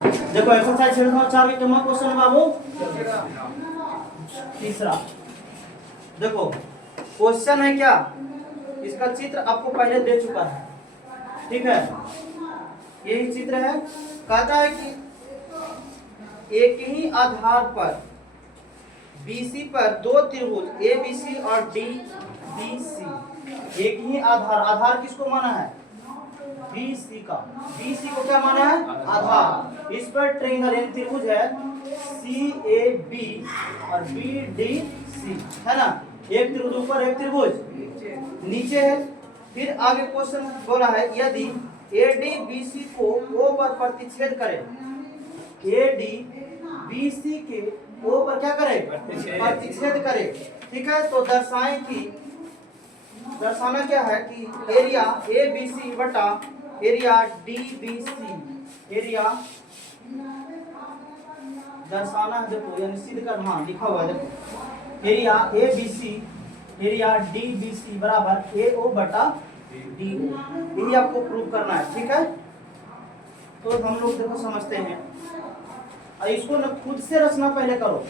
देखो एक्सरसाइज 6.4 के कितना क्वेश्चन है बाबू? तीसरा। देखो क्वेश्चन है क्या, इसका चित्र आपको पहले दे चुका है, ठीक है, यही चित्र है। कहता है कि एक ही आधार पर BC पर दो त्रिभुज ABC और DBC, एक ही आधार, आधार किसको माना है? BC का। BC को क्या माना है? आधार। इस पर ट्रायंगल त्रिभुज है CAB और BDC, है ना। एक त्रिभुज ऊपर, एक त्रिभुज नीचे है। फिर आगे क्वेश्चन बोला है, यदि ADBC को O पर प्रतिच्छेद करे, ADBC के O पर क्या करे? प्रतिच्छेद करे, ठीक है। तो दर्शाएं कि, दर्शाना क्या है कि एरिया ABC बटा एरिया DBC, एरिया दर्शाना है। देखो यानी सिद्ध कर, हाँ लिखा हुआ है, देखो एरिया ABC, एरिया DBC बराबर AO बटा DO, यही आपको प्रूव करना है, ठीक है। तो हम लोग देखो समझते हैं, और इसको ना खुद से रचना पहले करो।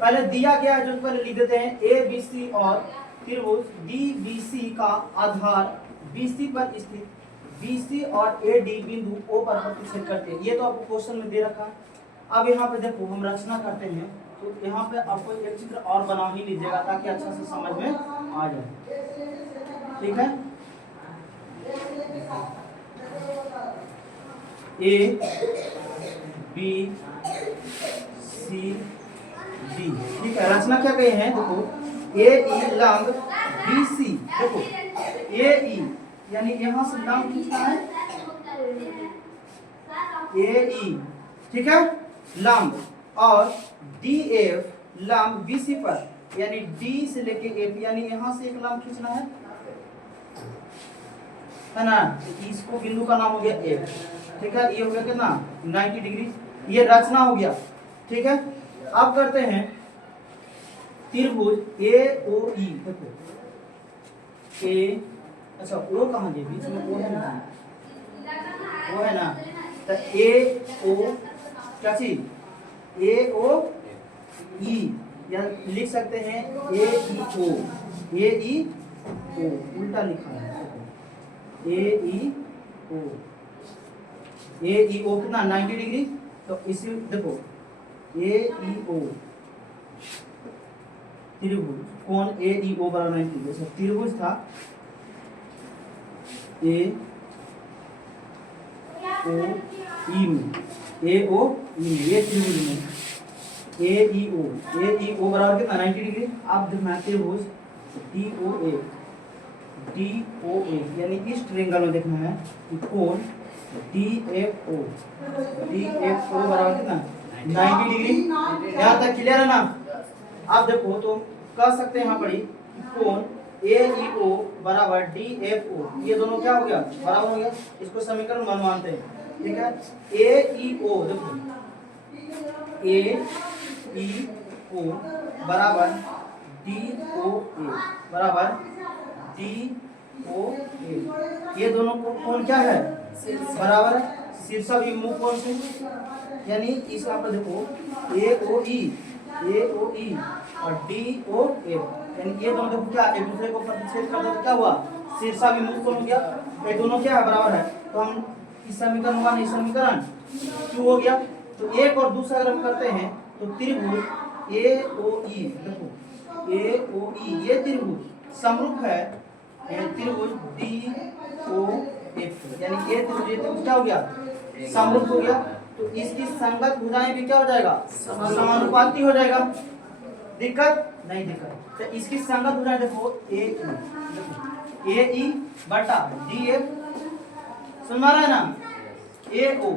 पहले दिया गया है जो पहले लिख देते हैं, ABC और त्रिभुज DBC का आधार BC पर स्थित BC और AD बिंदु O पर प्रतिच्छेद करते हैं। ये तो आपको क्वेश्चन में दे रखा है। अब यहाँ पे देखो हम रचना करते हैं, तो यहाँ पे आपको एक चित्र और बना ही लीजिएगा ताकि अच्छा से समझ में आ जाए, ठीक है। ABCD, ठीक है। रचना क्या कहे हैं, देखो AE लंब BC, देखो AE यानी यहाँ से लंब खींचना है AE, ठीक है, लंब, और DF लंब BC पर, यानी D से लेके AP, यानी यहाँ से एक लंब खींचना है ना। इसको बिंदु का नाम हो गया F, ठीक है। ये हो गया कितना? 90 डिग्री। ये रचना हो गया, ठीक है। अब करते हैं त्रिभुज AOE, देखो A, अच्छा O कहाँ गया? बीच में O है ना, वो है ना। तो AO क्या चीज? AOE, या लिख सकते हैं AEO, AEO उल्टा लिखा है, AEO, AEO कितना? 90 डिग्री। तो इसी देखो AEO त्रिभुज, कौन AEO बराबर 90 डिग्री। जैसे त्रिभुज था AOE में, AOE में, ये त्रिभुज में AEO बराबर कितना? 90 डिग्री। आप देखना त्रिभुज DOA, यानी इस ट्रायंगल में देखना है कि कोण DFO बराबर कितना? 90 डिग्री। यहाँ तक क्लियर है ना? आप देखो तो कह सकते हैं यहाँ पर कोण AEO बराबर DFO, ये दोनों क्या हो गया? बराबर हो गया। इसको समीकरण मानते हैं, ठीक है। AEO देखो AEO बराबर DOA बराबर DOA, ये दोनों कोण क्या है? बराबर है। शीर्षाभिमुख कोण से, यानी इस यहाँ पर देखो AOE और DOA, यानी ये दोनों देखो क्या एक दूसरे को प्रतिच्छेद कर दो, क्या हुआ? शीर्षाभिमुख कोण हो गया। ये दोनों क्या है? बराबर है। तो हम इस समीकरण होगा नहीं, समीकरण 2 हो गया। तो एक और दूसरा अगर हम करते हैं तो त्रिभुज AOE, देखो AOE ये त्रिभुज समरूप है त्रिभुज DOF, यानी ये त्रिभुज क्या हो गया? समरूप हो गया। तो इसकी संगत भुजाएं भी क्या हो जाएगा? समानुपाती हो जाएगा। दिक्कत नहीं? दिक्कत। तो इसकी संगत भुजाएं देखो AE बटा DF, सुन रहा है ना, AO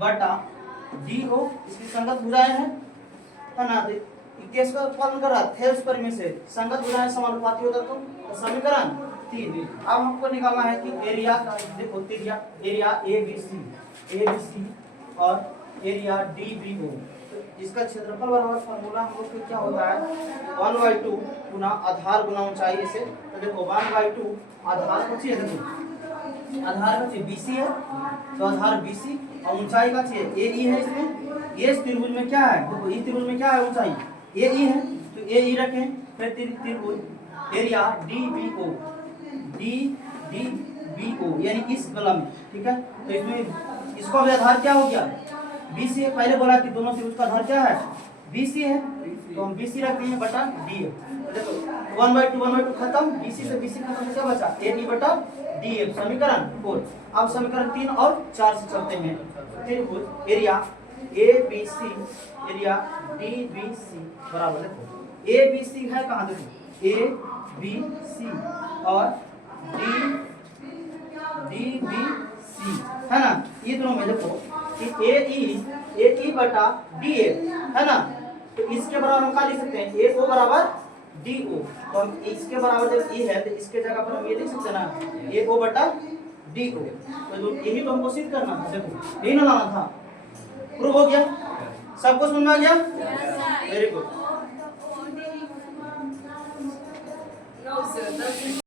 बटा DO, इसकी संगत भुजाएं है ना। केस का पालन कर रहा थे पर में से संगत भुजाएं समानुपाती होता तो समीकरण 3। अब हमको निकालना है कि एरिया का, देखो एरिया ABC और एरिया DBO, तो इसका क्षेत्रफल बराबर फॉर्मूला हम लोग को क्या होता है? 1/2 गुना आधार गुना ऊंचाई से। तो देखो 1/2 आधार को चाहिए, देखो आधार का चाहिए BC है, तो आधार BC और ऊंचाई का चाहिए AE है। इसमें ये त्रिभुज में क्या है, देखो इस त्रिभुज में क्या है, ऊंचाई AE है, तो AE रखें। फिर त्रिभुज एरिया DBO यानी इस वाला में, ठीक है। तो इसमें इसका भी आधार क्या हो गया, BC है। पहले बोला कि दोनों त्रिभुज का आधार क्या है, BC है, तो हम BC रखते हैं बटा D है। तो देखो 1/2 खत्म, BC से BC खत्म, क्या बचा AD बटा DF, समीकरण 4। अब समीकरण 3 और 4 से चलते हैं। त्रिभुज एरिया ABC एरिया DBC बराबर, देखो ABC है कहाँ, देखो ABC और DBC है ना, ये दोनों में देखो कि AE बटा DF है ना, तो इसके बराबर हम क्या लिख सकते हैं, AO बराबर DO। तो हम इसके बराबर जब E है तो इसके जगह पर हम ये लिख सकते हैं ना, AO बटा DO। तो यही तो हमको सिद्ध करना था, देखो यही ना लाना था। प्रूव हो गया, सबको समझ में आ गया, वेरी गुड।